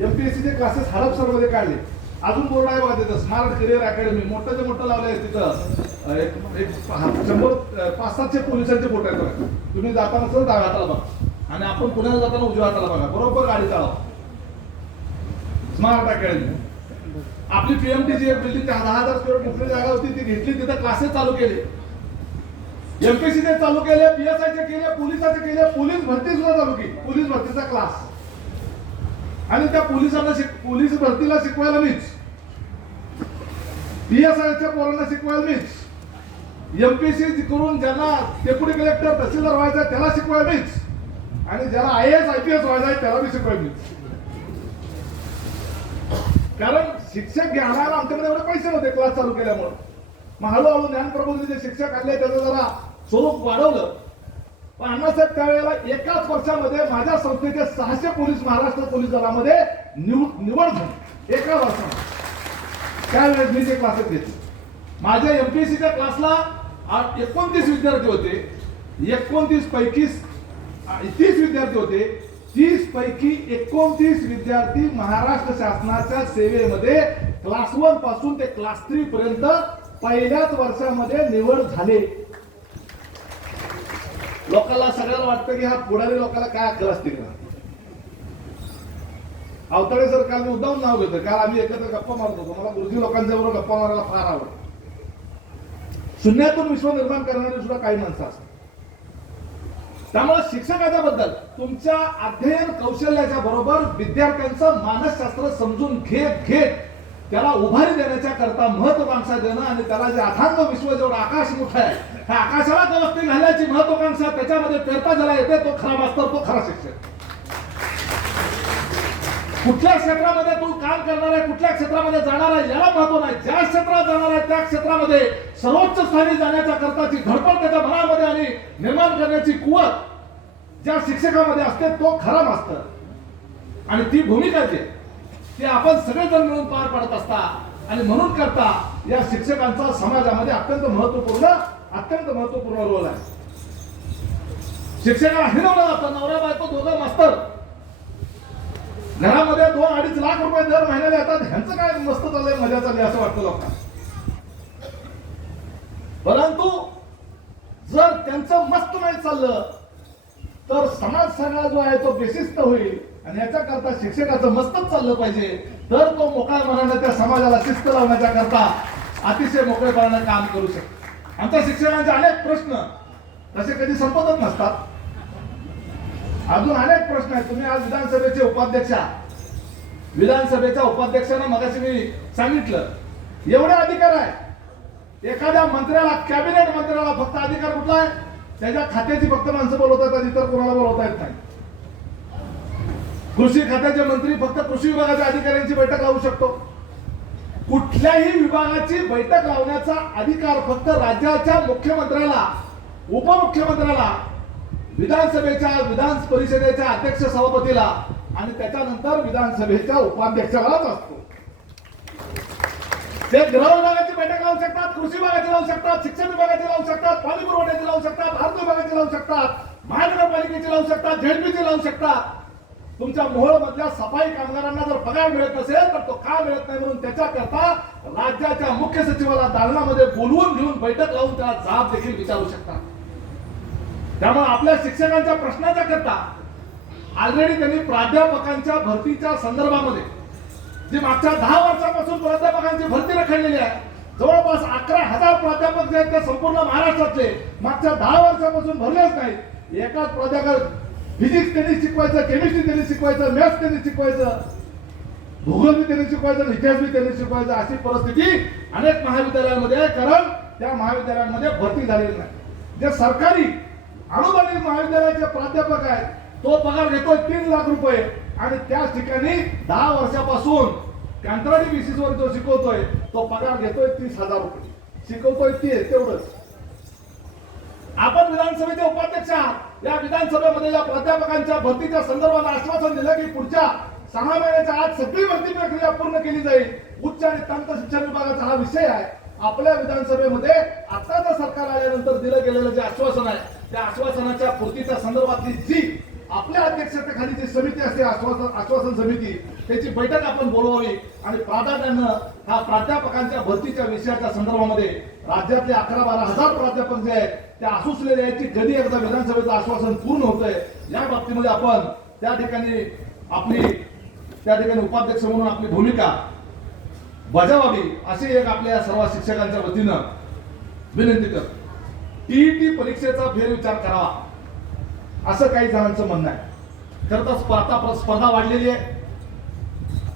एमपीएससीचे classes हडपसरमध्ये काढले. अजून board आहे बघा तिथं. स्मार्ट करिअर अकॅडमी मोठं ते मोठं लावलं आहे तिथं एक एक शंभर पाच सातशे पोलिसांचे फोटो आहेत बघा. तुम्ही जाताना सर डाव्या हाताला बघा. आणि आपण पुण्याला जाताना उजव्या हाताला बघा. बरोबर गाडी चालवा. स्मार्ट अकॅडमी आपली पीएमटी जी बिल्डिंग दहा हजार स्क्वेअर कुठली जागा होती ती घेतली तिथं क्लासेस चालू केले. एमपीसीचे चालू केले पीएसआयचे केले पोलिसाचे केले पोलीस भरती सुद्धा चालू केली. पोलीस भरतीचा क्लास आणि त्या पोलिसांना शिक पोलीस भरतीला शिकवायला मीच. पीएसआयच्या पोरांना शिकवायला मीच. एमपीसी करून ज्यांना डेप्युटी कलेक्टर तहसीलदार व्हायचा आहे, त्याला शिकवायला मीच. आणि ज्याला I S I P S व्हायचा आहे त्याला बी शिकवायला मीच. कारण शिक्षक घेणारा आमच्याकडे एवढे पैसे नव्हते क्लास चालू केल्यामुळे. मग हळूहळू ज्ञानप्रबोधीचे शिक्षक आणले त्याचं जरा स्वरूप वाढवलं. पण अण्णासाहेब त्यावेळेला एकाच वर्षामध्ये माझ्या संस्थेचे सहाशे पोलीस महाराष्ट्र पोलीस दलामध्ये निव- निवड झाली. एका वर्षामध्ये. त्यावेळेस मी ते क्लासेस घेतले. माझ्या एमपीएससीच्या क्लासला एकोणतीस विद्यार्थी होते. एकोणतीस पैकी तीस विद्यार्थी होते. तीस पैकी एकोणतीस विद्यार्थी महाराष्ट्र शासनाच्या सेवेमध्ये क्लास वनपासून ते क्लास थ्री पर्यंत पहिल्याच वर्षामध्ये निवड झाले. लोकांना सगळ्याला वाटतं की हा पुढारी लोकांना काय अक्कल असते का? अवतळे सर काल मी उद्दाम नाव घेतो काल आम्ही एकत्र गप्पा मारत होतो. मला गुरुजी लोकांच्या बरोबर गप्पा मारायला फार आवडत. शून्यातून विश्व निर्माण करणारी सुद्धा काही माणसं असतात. त्यामुळे शिक्षकाच्या बद्दल तुमच्या अध्ययन कौशल्याच्या बरोबर विद्यार्थ्यांचं मानसशास्त्र समजून घेत घेत त्याला उभारी देण्याच्या करता महत्वाकांक्षा देणं आणि त्याला जे अथांग विश्व जेवढं आकाश मोठं आहे त्या आकाशाला गवस्ती घालण्याची महत्वाकांक्षा त्याच्यामध्ये पेरता ज्याला येते तो खरा मास्तर तो खरा शिक्षक. कुठल्या क्षेत्रामध्ये तू काम करणार आहे कुठल्या क्षेत्रामध्ये जाणार आहे याला महत्त्व नाही. ज्या क्षेत्रात जाणार आहे त्या क्षेत्रामध्ये सर्वोच्च स्थानी जाण्याच्या करताची धडपड त्याच्या मनामध्ये आणि निर्माण करण्याची कुवत ज्या शिक्षकामध्ये असते तो खरा मास्तर. आणि ती भूमिका जी आहे, ते आपण सगळेजण मिळून पार पाडत असता. आणि म्हणून करता या शिक्षकांचा समाजामध्ये अत्यंत महत्त्वपूर्ण अत्यंत महत्त्वपूर्ण रोल आहे. शिक्षकाला हिरवलं जातं नवरा बायको दोघं मास्तर. घरामध्ये दोन अडीच लाख रुपये दर महिन्याला येतात ह्यांचं काय मस्त चाललंय मजा चालली असं वाटतं लोकांना. परंतु जर त्यांचं मस्त नाही चाललं तर समाज सगळा जो आहे तो बेशिस्त होईल. आणि याच्या करता शिक्षकाचं मस्तच चाललं पाहिजे. तर तो मोकळ्या मनानं त्या समाजाला शिस्त लावण्याच्या करता अतिशय मोकळेपणानं काम करू शकतो. आमच्या शिक्षकांचे अनेक प्रश्न तसे कधी संपतच नसतात. अजून अनेक प्रश्न आहेत. तुम्ही आज विधानसभेचे उपाध्यक्ष विधानसभेच्या उपाध्यक्षांना मगाशी मी सांगितलं एवढे अधिकार आहे एखाद्या मंत्र्याला कॅबिनेट मंत्र्याला फक्त अधिकार कुठला आहे? त्याच्या खात्याची फक्त माणसं बोलवता येतात इतर कोणाला बोलवता येत नाही. कृषी खात्याचे मंत्री फक्त कृषी विभागाच्या अधिकाऱ्यांची बैठक लावू शकतो. कुठल्याही विभागाची बैठक लावण्याचा अधिकार फक्त राज्याच्या मुख्यमंत्र्याला उपमुख्यमंत्र्याला विधानसभेच्या विधान परिषदेच्या अध्यक्ष सभापतीला आणि त्याच्यानंतर विधानसभेच्या उपाध्यक्षालाच असतो. ते गृह विभागाची बैठक लावू शकतात कृषी विभागाची लावू शकतात शिक्षण विभागाची लावू शकतात पाणी पुरवठ्याची लावू शकतात अर्थ विभागाची लावू शकतात महानगरपालिकेची लावू शकतात झेडपीची लावू शकतात. तुमच्या मोहळ मधल्या सफाई कामगारांना जर पगार मिळत नसेल तर तो का मिळत नाही म्हणून त्याच्याकरता राज्याच्या मुख्य सचिवाला दालनामध्ये बोलवून घेऊन बैठक लावून त्याला जाब देखील विचारू शकता त्यामुळे आपल्या शिक्षकांच्या प्रश्नाच्या करता ऑलरेडी त्यांनी प्राध्यापकांच्या भरतीच्या संदर्भामध्ये जी मागच्या दहा वर्षापासून प्राध्यापकांची भरती रखडलेली आहे जवळपास अकरा हजार प्राध्यापक जे आहेत ते संपूर्ण महाराष्ट्रातले मागच्या दहा वर्षापासून भरलेच नाही एकाच प्राध्यापक फिजिक्स त्यांनी शिकवायचं केमिस्ट्री त्यांनी शिकवायचं मॅथ्स त्यांनी शिकवायचं भूगोल मी त्यांनी शिकवायचं इतिहास मी त्यांनी शिकवायचं अशी परिस्थिती अनेक महाविद्यालयांमध्ये आहे कारण त्या महाविद्यालयांमध्ये भरती झालेली नाही जे सरकारी अनुदानित महाविद्यालयाचे प्राध्यापक आहेत तो पगार घेतोय तीन लाख रुपये आणि त्याच ठिकाणी दहा वर्षापासून कंत्राटी बेसिसवर जो शिकवतोय तो पगार घेतोय तीस हजार रुपये शिकवतोय ते तेवढंच आपण विधानसभेचे उपाध्यक्ष आहात या विधानसभेमध्ये या प्राध्यापकांच्या भरतीच्या संदर्भात आश्वासन दिलं की पुढच्या सहा महिन्याच्या आत सगळी भरती प्रक्रिया पूर्ण केली जाईल. उच्च आणि तंत्र शिक्षण विभागाचा हा विषय आहे. आपल्या विधानसभेमध्ये आताचं सरकार आल्यानंतर दिलं गेलेलं जे आश्वासन आहे त्या आश्वासनाच्या पूर्तीच्या संदर्भातली जी आपल्या अध्यक्षतेखाली जी समिती असते आश्वासन आश्वासन समिती त्याची बैठक आपण बोलवावी आणि प्राधान्यानं हा प्राध्यापकांच्या भरतीच्या विषयाच्या संदर्भामध्ये राज्यातले अकरा बारा हजार प्राध्यापक जे आहेत त्या आसुसलेले आहेत की कधी एकदा विधानसभेचं आश्वासन पूर्ण होतंय या बाबतीमध्ये आपण त्या ठिकाणी आपली त्या ठिकाणी उपाध्यक्ष म्हणून आपली भूमिका बजावावी अशी एक आपल्या सर्व शिक्षकांच्या वतीनं विनंती करतो. टीईटी परीक्षेचा फेरविचार करावा असं काही जणांचं म्हणणं आहे. खरं तर स्पर्धा स्पर्धा वाढलेली आहे.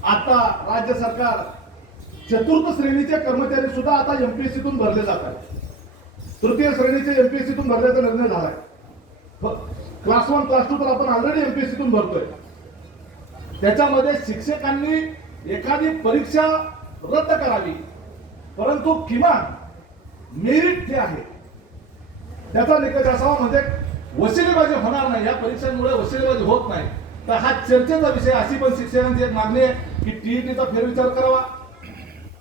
आता राज्य सरकार चतुर्थ श्रेणीचे कर्मचारी सुद्धा आता एमपीएससीतून भरले जातात तृतीय श्रेणीचे एमपीएससीतून भरण्याचा निर्णय झालाय. क्लास वन क्लास टू तर आपण ऑलरेडी एमपीएससीतून भरतोय. त्याच्यामध्ये शिक्षकांनी एखादी परीक्षा रद्द करावी. परंतु किमान मेरिट जे आहे त्याचा निकष असावा म्हणजे वशिलेबाजी होणार नाही. या परीक्षांमुळे वशिलेबाजी होत नाही. तर हा चर्चेचा विषय अशी पण शिक्षकांची एक मागणी आहे. की टीईटीचा फेरविचार करावा.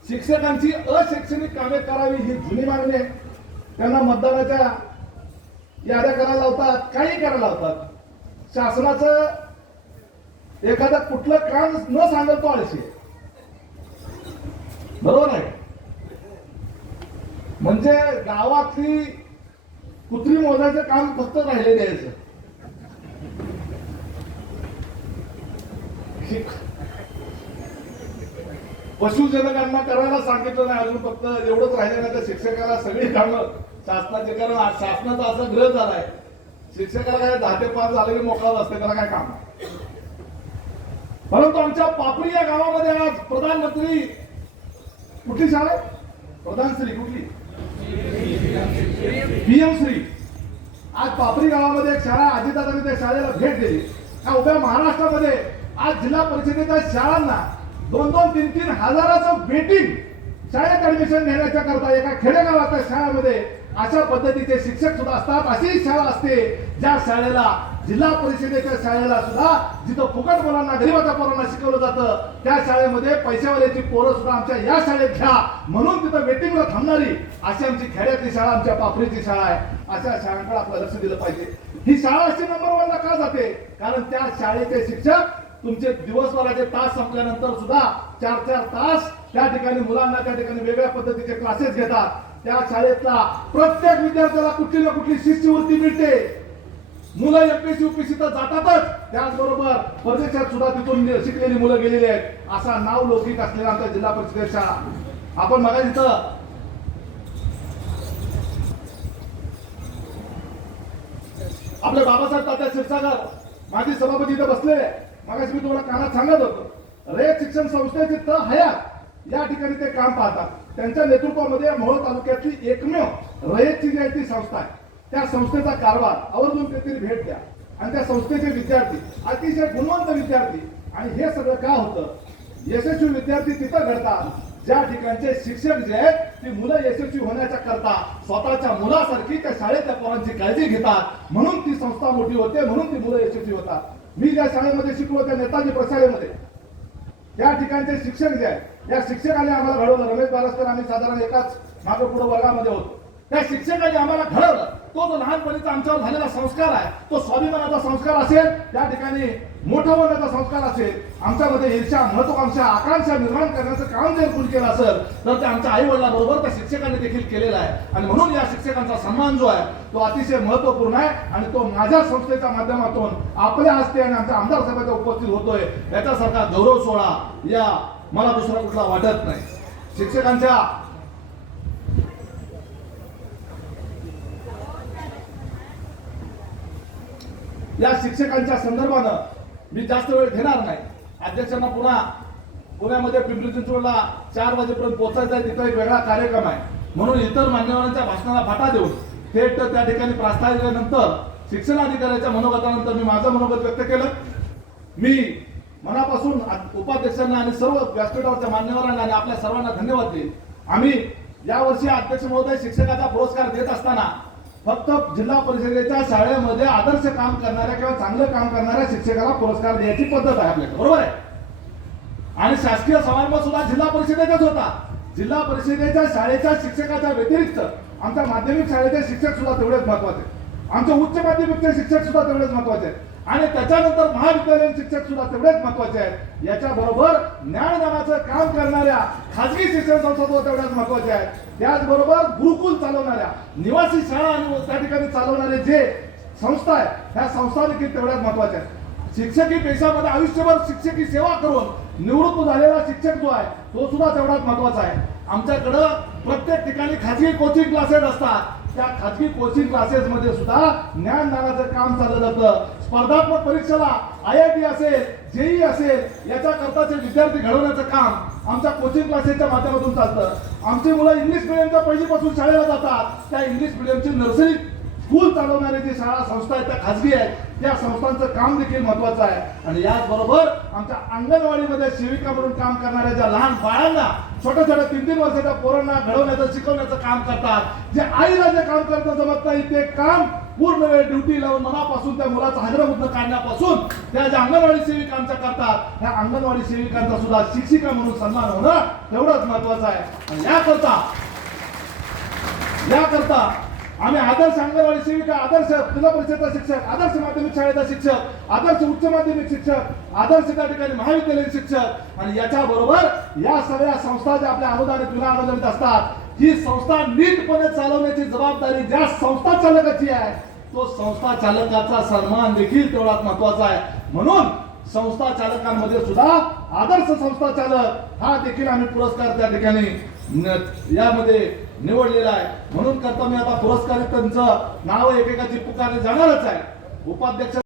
शिक्षकांची अशैक्षणिक कामे करावी ही जुनी मागणी आहे. त्यांना मतदानाच्या याद्या करायला लावतात काही करायला लावतात. शासनाचं एखादं कुठलं काम न सांगत तो आळशी बरोबर आहे? म्हणजे गावातली कुत्री मोजायचं काम फक्त राहिले द्यायचं. पशुजनकांना करायला सांगितलं नाही अजून फक्त एवढंच राहिलं नाही. तर शिक्षकाला सगळी कामं शासनाचे कारण आज शासनाचा असा ग्रह झालाय. शिक्षकाला काय दहा ते पाच झाले की मोकळा असते त्याला काय काम परंतु आमच्या पापरी या गावामध्ये आज प्रधानमंत्री कुठली शाळा प्रधान श्री कुठली? पीएम श्री. आज पापरी गावामध्ये एक शाळा अजितदादांनी त्या शाळेला भेट दिली. उभ्या महाराष्ट्रामध्ये आज जिल्हा परिषदेच्या शाळांना दोन दोन तीन तीन हजाराचं वेटिंग शाळेत ऍडमिशन घेण्याच्या करता एका खेडेगावाच्या शाळेमध्ये अशा पद्धतीचे शिक्षक सुद्धा असतात. अशी शाळा असते ज्या शाळेला जिल्हा परिषदेच्या शाळेला सुद्धा जिथं फुकट मुलांना गरीबाच्या पोरांना शिकवलं जातं त्या शाळेमध्ये पैशावाल्याची पोरं सुद्धा आमच्या या शाळेत घ्या. म्हणून तिथं वेटिंगला थांबणारी अशी आमची खेड्यातली शाळा आमच्या पापरीची शाळा आहे. अशा शाळांकडे आपलं लक्ष दिलं पाहिजे. ही शाळा अशी नंबर वनला का जाते? कारण त्या शाळेचे शिक्षक तुमचे दिवसभराचे तास संपल्यानंतर सुद्धा चार चार तास त्या ठिकाणी मुलांना त्या ठिकाणी वेगळ्या पद्धतीचे क्लासेस घेतात. त्या शाळेतला प्रत्येक विद्यार्थ्याला कुठली ना कुठली शिष्यवृत्ती मिळते. मुलं एमपीसी युपीसी तर जातातच. त्याचबरोबर परदेशात सुद्धा तिथून शिकलेली मुलं गेलेली आहेत. असा नाव लौकिक असलेला आमच्या जिल्हा परिषद शाळा. आपण बघा तिथं आपले बाबासाहेब तात्या क्षीरसागर माजी सभापती इथे बसले. मागाशी मी तुम्हाला कानात सांगत होतो. रयत शिक्षण संस्थेचे त हयात. या ठिकाणी ते काम पाहतात. त्यांच्या नेतृत्वामध्ये मोहोळ तालुक्यातली एकमेव रयतची जी आहे ती संस्था आहे. त्या संस्थेचा कारभार आवर्जून कधीतरी भेट द्या. आणि त्या संस्थेचे विद्यार्थी अतिशय गुणवंत विद्यार्थी. आणि हे सगळं का होतं? यशस्वी विद्यार्थी तिथं घडतात. ज्या ठिकाणचे शिक्षक जे आहेत ती मुलं यशस्वी होण्याच्या करता स्वतःच्या मुलासारखी त्या शाळेतल्या पोरांची काळजी घेतात. म्हणून ती संस्था मोठी होते म्हणून ती मुलं यशस्वी होतात. मी ज्या शाळेमध्ये शिकलो त्या नेताजी प्रशालेमध्ये त्या ठिकाणचे शिक्षक जे आहेत या शिक्षकाने आम्हाला घडवलं. रमेश बारस्कर आम्ही साधारण एकाच मागे पुढे वर्गामध्ये होतो. त्या शिक्षकाने आम्हाला घडवलं तो जो लहानपणीचा आमच्यावर झालेला संस्कार आहे तो स्वाभिमानाचा संस्कार असेल त्या ठिकाणी मोठं होण्याचा संस्कार असेल आमच्यामध्ये ईर्षा महत्वाकांक्षा आकांक्षा निर्माण करण्याचं काम जर कुणी केलं असेल तर ते आमच्या आई वडिलांबरोबर त्या शिक्षकांनी देखील केलेलं आहे. आणि म्हणून या शिक्षकांचा सन्मान जो आहे तो अतिशय महत्त्वपूर्ण आहे आणि तो माझ्या संस्थेच्या माध्यमातून आपल्या हस्ते आणि आमच्या आमदार साहेबांच्या उपस्थित होतोय. याच्यासारखा गौरव सोहळा या मला दुसरा कुठला वाटत नाही. शिक्षकांच्या या शिक्षकांच्या संदर्भानं मी जास्त वेळ घेणार नाही. अध्यक्षांना पुन्हा पुण्यामध्ये पिंपरी चिंचवडला चार वाजेपर्यंत पोहोचायचं आहे तिथं एक वेगळा कार्यक्रम आहे. म्हणून इतर मान्यवरांच्या भाषणाला फाटा देऊन थेट त्या ठिकाणी प्रस्ताव दिल्यानंतर शिक्षणाधिकाऱ्याच्या मनोगतानंतर मी माझं मनोगत व्यक्त केलं. मी मनापासून उपाध्यक्षांना आणि सर्व व्यासपीठावरच्या मान्यवरांना आणि आपल्या सर्वांना धन्यवाद देईन. आम्ही यावर्षी अध्यक्ष महोदय शिक्षकाचा पुरस्कार देत असताना फक्त जिल्हा परिषदेच्या शाळेमध्ये आदर्श काम करणाऱ्या किंवा चांगलं काम करणाऱ्या शिक्षकाला पुरस्कार द्यायची पद्धत आहे आपल्याकडे. बरोबर आहे? आणि शासकीय समारंभ सुद्धा जिल्हा परिषदेचाच होता. जिल्हा परिषदेच्या शाळेच्या शिक्षकाच्या व्यतिरिक्त आमच्या माध्यमिक शाळेचे शिक्षक सुद्धा तेवढेच महत्त्वाचे. आमचे उच्च माध्यमिकचे शिक्षक सुद्धा तेवढेच महत्त्वाचे. आहेत. आणि त्याच्यानंतर महाविद्यालयीन शिक्षक सुद्धा तेवढेच महत्त्वाचे आहेत. याच्याबरोबर ज्ञानदानाचं काम करणाऱ्या खाजगी शिक्षण संस्था सुद्धा तेवढ्याच महत्त्वाच्या आहेत. त्याचबरोबर गुरुकुल चालवणाऱ्या निवासी शाळा आणि त्या ठिकाणी चालवणारे जे संस्था आहेत ह्या संस्था देखील तेवढ्याच महत्त्वाच्या आहेत. शिक्षकी पेशामध्ये आयुष्यभर शिक्षकी सेवा करून निवृत्त झालेला शिक्षक जो आहे तो सुद्धा तेवढाच महत्त्वाचा आहे. आमच्याकडं प्रत्येक ठिकाणी खाजगी कोचिंग क्लासेस असतात. त्या खाजगी कोचिंग क्लासेस मध्ये सुद्धा ज्ञानदानाचं काम चाललं जातं स्पर्धात्मक परीक्षेला आय आय टी असेल जेई असेल याच्या करताचे विद्यार्थी घडवण्याचं काम आमच्या कोचिंग क्लासेसच्या माध्यमातून चालतं. आमची मुलं इंग्लिश मिडियमच्या पहिलीपासून शाळेला जातात. त्या इंग्लिश मिडियमची नर्सरी स्कूल चालवणारे जे शाळा संस्था आहेत त्या खाजगी आहेत त्या संस्थांचं काम देखील महत्वाचं आहे. आणि याचबरोबर आमच्या अंगणवाडीमध्ये सेविका म्हणून काम करणाऱ्या ज्या लहान बाळांना छोट्या छोट्या तीन तीन वर्षाच्या पोरांना घडवण्याचं शिकवण्याचं काम करतात. जे आईला जे काम करणं जमत नाही ते काम पूर्ण वेळ ड्युटी लावून मनापासून त्या मुलाचा हादरामधनं काढण्यापासून त्या ज्या अंगणवाडी सेविका आमच्या करतात त्या अंगणवाडी सेविकांचा सुद्धा शिक्षिका म्हणून सन्मान होणं तेवढंच महत्वाचं आहे. आणि याकरता याकरता आम्ही आदर्श अंगणवाडी सेविका आदर्श जिल्हा परिषदचा शिक्षक आदर्श माध्यमिक शाळेचा शिक्षक आदर्श उच्च माध्यमिक शिक्षक आदर्श त्या ठिकाणी महाविद्यालयीन शिक्षक. आणि याच्या बरोबर या सगळ्या संस्था ज्या आपल्या अनुदानित विना अनुदानित असतात ही संस्था नीटपणे चालवण्याची जबाबदारी ज्या संस्था चालकाची आहे तो संस्था चालकाचा सन्मान देखील तेवढाच महत्त्वाचा आहे. म्हणून संस्था चालकांमध्ये सुद्धा आदर्श संस्था चालक हा देखील आम्ही पुरस्कार त्या ठिकाणी यामध्ये निवडलेला आहे. म्हणून करता मी आता पुरस्कारित त्यांचं नाव एकेकाची पुकारले जाणारच आहे. उपाध्यक्ष